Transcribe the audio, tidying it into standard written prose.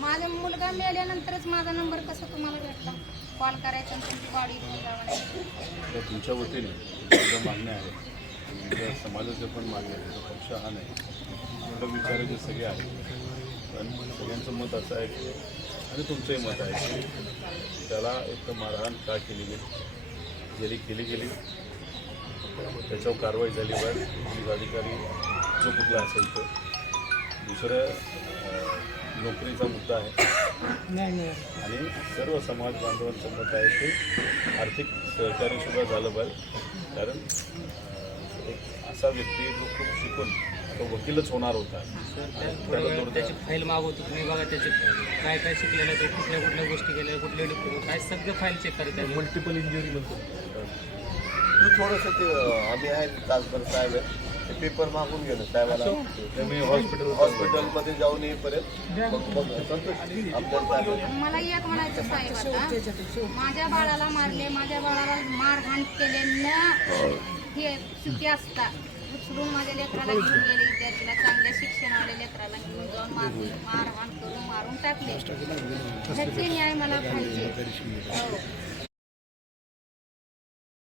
माझा मुलगा मेल्यानंतरच माझा नंबर कसा तुम्हाला भेटला? कॉल करायचा आणि तुमची गाडी घेऊन जावा. तुमच्या वतीने तुमचं मागणं आहे, तुमच्या समाजाचे पण मागणे आहे. तो पक्ष हा नाही, आपलं विचाराचे सगळे आहेत. पण सगळ्यांचं मत असं आहे की, आणि तुमचंही मत आहे की त्याला एक मारहाण का केली गेली केली त्याच्यावर कारवाई झाली पाहिजे. पोलीस अधिकारी जो कुठला असेल तो. दुसरं नोकरीचा मुद्दा आहे आणि सर्व समाज बांधवांचं मत आहे की आर्थिक सहकार्यसुद्धा झालं पाहिजे. कारण एक असा व्यक्ती जो खूप शिकून तो वकीलच होणार होता. त्याची फाईल मागवतो तुम्ही बघा, त्याचे काय काय शिकलेलं, ते कुठल्या गोष्टी केल्या, कुठले काय सगळं फाईल चेक करत आहे. मल्टिपल इंजुरी म्हणतो. थोडंसं ते आम्ही आहे तासभर साहेब ते पेपर मागून गेलो साहेबाला. मी हॉस्पिटलमध्ये जाऊन येईपर्यंत आपल्याला मला एक म्हणायचं साहेब, आता माझ्या बाळाला मारले, माझ्या बाळाला मारहाण केलेलं हे चुकी असता. उचलून माझ्या लेकराला घेऊन गेले, विद्यार्थीला चांगल्या शिक्षणावाल्या लेकराला घेऊन जाऊन मारहाण करून मारून टाकले. ह्याचे न्याय मला पाहिजे.